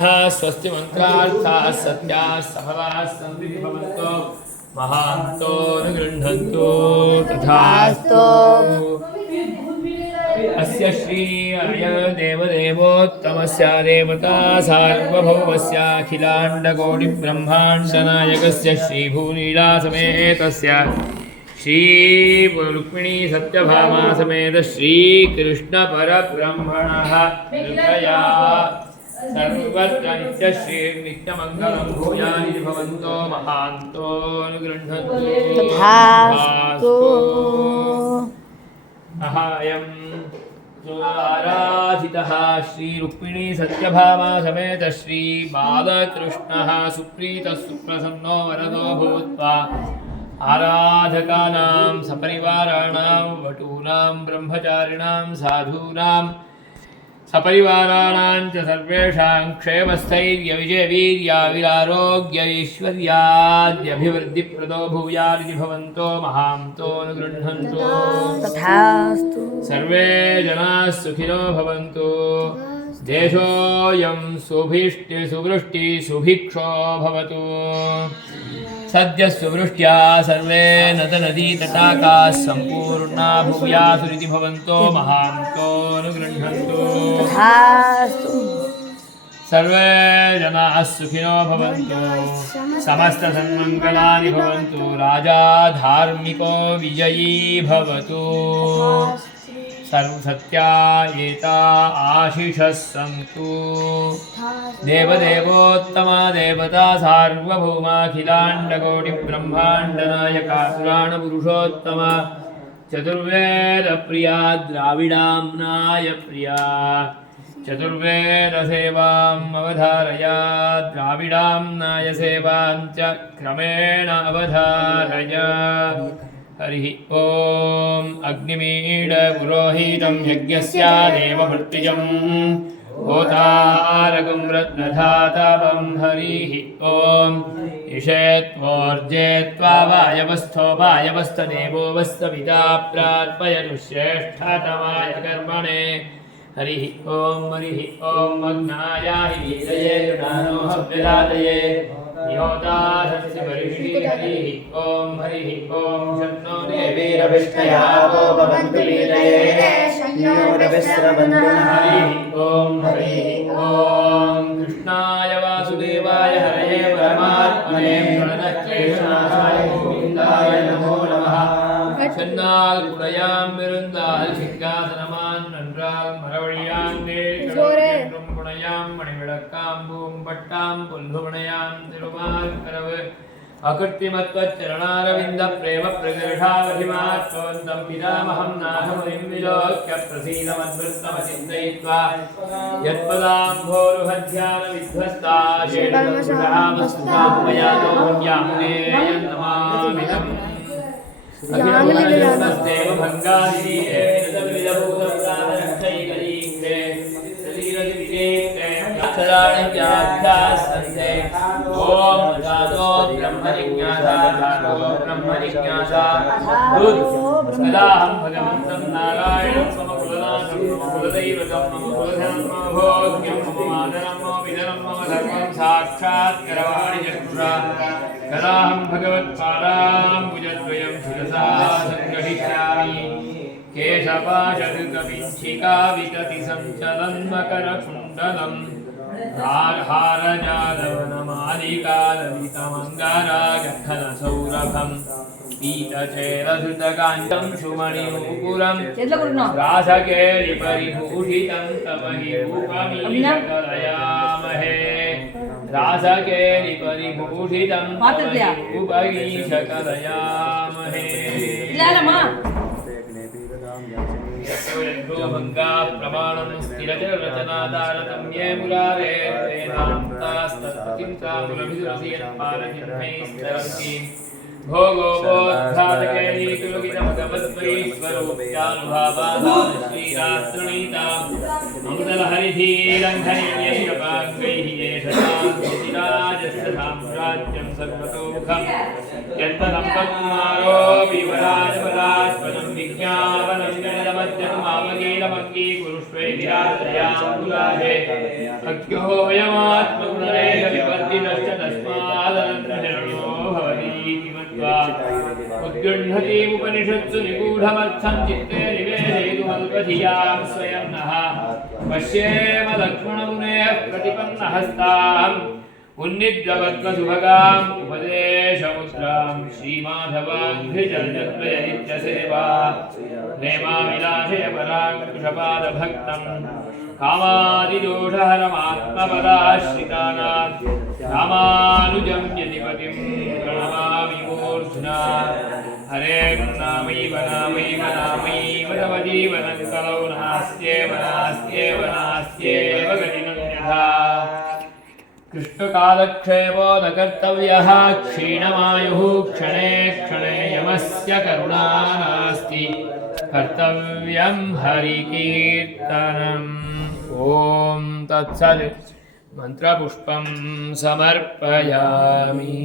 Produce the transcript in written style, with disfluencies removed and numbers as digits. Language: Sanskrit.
स्वस्ति मंत्रार्थाः सत्याः सफलाः सन्ति भवन्तो महान्तो अनुगृह्णन्तु तथास्तु। अस्य श्री अय देवदेवोत्तमस्य देवता सार्वभौमस्य अखिलाण्डकोटिब्रह्माण्डनायकस्य श्रीभूनीलासमेतस्य श्री रुक्मिणी सत्यभामा समेत श्रीकृष्णपरब्रह्मणः कृपया सर्वत्र नित्यश्री नित्यमङ्गलं भूयानि भवन्तो महान्तो अनुगृह्णन्तु तथास्तु। अयं आराधितः श्री रुक्मिणी सत्यभामा समेत श्री बालकृष्णः सुप्रीतः सुप्रसन्नो वरदो भूत्वा आराधकानां सपरिवाराणां वटूनां ब्रह्मचारिणां साधूनां सपरिवाराणां च सर्वेषां क्षेमस्थैर्यविजयवीर्याविरारोग्यैश्वर्याद्यभिवृद्धिप्रदो भूयादिति भवन्तो महान्तो अनुगृह्णन्तु तथास्तु। सर्वे जनाः सुखिनो भवन्तु। देशोऽयं सुवृष्टि सुभिक्षो भवतु। सद्यः सुवृष्ट्या सर्वे नदी तटाकाः सम्पूर्णा भूयासुरिति भवन्तो महान्तो अनुगृह्णन्तु तथास्तु। सर्वे जनाः सुखिनो भवन्तु। समस्तसन्मङ्गलानि भवन्तु। राजा धार्मिको विजयी भवतु। सर्वसत्या एता आशिषः सन्तु। देवदेवोत्तमा देवता सार्वभौमाखिलाण्डकोटिब्रह्माण्डनायका पुराणपुरुषोत्तमा चतुर्वेदप्रिया द्राविडाम्नाय प्रिया चतुर्वेदसेवाम् अवधारया द्राविडाम्नाय सेवां च क्रमेण अवधारय। हरिः ॐ अग्निमीड पुरोहितं यज्ञस्य देवभृत्यजं होतारकं रत्नधातवं। हरिः ॐ इषेत्वोर्जेत्वा वायवस्थोपायवस्थदेवो वस्तविता प्रार्पयतु श्रेष्ठतमाय कर्मणे। हरिः ॐ अग्नायाहि वीतये गृणानोहव्यदातये निहोतारस्य परिषि। हरिः ॐ शन्नो देवीरविष्टया वो भवन्तु वीतये शन्योरविस्रवन्तु। हरिः ॐ कृष्णाय वासुदेवाय हरये परमात्मने प्रणतक्लेशनाशाय गोविन्दाय नमो नमः। சென்னால் குடையாம் இருந்தால் சிங்காசனமான் நன்றால் மரவழியாங்கே என்றும் குடையாம் மணிவிளக்காம் பூம்பட்டாம் புல்புவனையாம் திருமால் கரவு अकृत्रिमत्वच्चरणारविन्द प्रेम प्रगर्षावधिमात्मवन्तं पितामहं नाथमुनिं विलोक्य प्रसीदमद्वृत्तमचिन्तयित्वा यत्पदाम्भोरुहध्यानविध्वस्ता शेषवस्तुतामुपयातो यामुनेयन्नमामिदम् अखिलभुवनस्तेव भङ्गादिनीये विदतविदभूतप्राणरक्षैकलीक्ते शरीरदिविनेक्ते अक्षराणिज्ञाध्यासन्ते। ॐ जातो ब्रह्मजिज्ञासा जातो ब्रह्मजिज्ञासा सदाहं भगवन्तं नारायणं मम कुलनाथं मम कुलदैवतं मम कुलधनं मम भोग्यं मम मातरं मम पितरं मम धर्मं साक्षात् करवाणि चक्षुषा कदाहं भगवत्पादाम्बुजद्वयं शिरसा सङ्गृहीष्यामि। केशपाशऋतपिञ्छिका वितति सञ्चलन्मकरकुण्डलम् हारजालवनमालिकाललितमङ्गारागखनसौरभम् पीतचेरधृतकाञ्चं सुमणिमुकुरं रासकेलिपरिभूषितं तव हि रूपमीशकलयामहे। रासकेलिपरिभूषितं तव हि रूपमीशकलयामहे। प्रमाणं स्थिरचररचनातारतम्ये मुरारे वेदान्तास्तत्पतिं तामुलभिसुरसियत्पालचिह्नैस्तरन्ति। भोगोपोद्घातकैलीकुलुकितमगमद्वैश्वरोप्यानुभावादान श्रीरात्रणीताम् अमृतलहरिधीरङ्घनिर्यशपाङ्गैः येषतां ज्योतिराजस्य साम्राज्यं सर्वतोमुखम् यत्तदम्पकुमारो विवराजपदास्पदं विज्ञापनं जनमद्यमावगीरमङ्गीकुरुष्वेति रात्रयां गुलाहे अज्ञोऽयमात्मगुणरेखविपद्दिनश्च तस्मादनन्तशरणो भवतीति मत्वा उद्गृह्णतीमुपनिषत्सु निगूढमर्थं चित्ते निवेशयितुमल्पधियां स्वयं नः पश्येम लक्ष्मणमुनेः प्रतिपन्नहस्ताम् उन्निद्रवत्मसुभगाम् उपदेशमुद्रां श्रीमाधवाङ्घ्रिजलजद्वयनित्यसेवा नेमाविलासय पराङ्कुशपादभक्तं कामादिदोषहरमात्मपदाश्रितानां रामानुजं यतिपतिं प्रणमामि मूर्ध्ना हरें नामैव नामैव नामैव तव जीवनं कलौ नास्त्येव नास्त्येव नास्त्येव गतिनन्यथा कृष्णकालक्षेपो न कर्तव्यः क्षीणमायुः क्षणे क्षणे यमस्य करुणा नास्ति कर्तव्यं हरिकीर्तनम् ॐ तत्सत् मंत्रपुष्पं समर्पयामि।